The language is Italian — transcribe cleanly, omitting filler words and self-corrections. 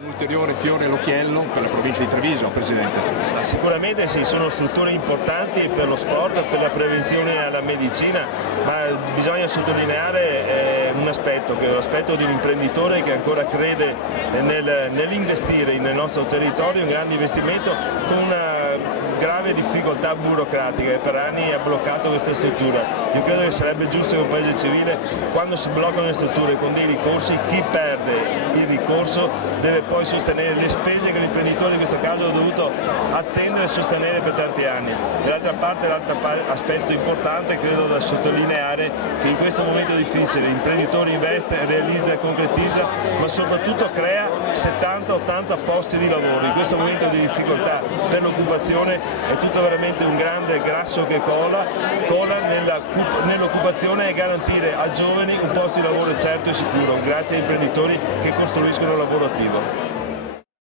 Un ulteriore fiore all'occhiello per la provincia di Treviso, Presidente. Ma sicuramente sì, sono strutture importanti per lo sport, per la prevenzione alla medicina, ma bisogna sottolineare un aspetto, che è l'aspetto di un imprenditore che ancora crede nell'investire nel nostro territorio, un grande investimento con una grave difficoltà burocratica che per anni ha bloccato questa struttura. Io credo che sarebbe giusto che un paese civile, quando si bloccano le strutture con dei ricorsi, chi perde il ricorso deve poi sostenere le spese che l'imprenditore in questo caso ha dovuto attendere e sostenere per tanti anni. Dall'altra parte, l'altro aspetto importante credo da sottolineare che in questo momento difficile l'imprenditore investe, realizza e concretizza, ma soprattutto crea 70-80 posti di lavoro. In questo momento di difficoltà per l'occupazione è tutto veramente un grande grasso che cola nell'occupazione e garantire a giovani un posto di lavoro certo e sicuro, grazie a imprenditori che costruiscono lavoro attivo.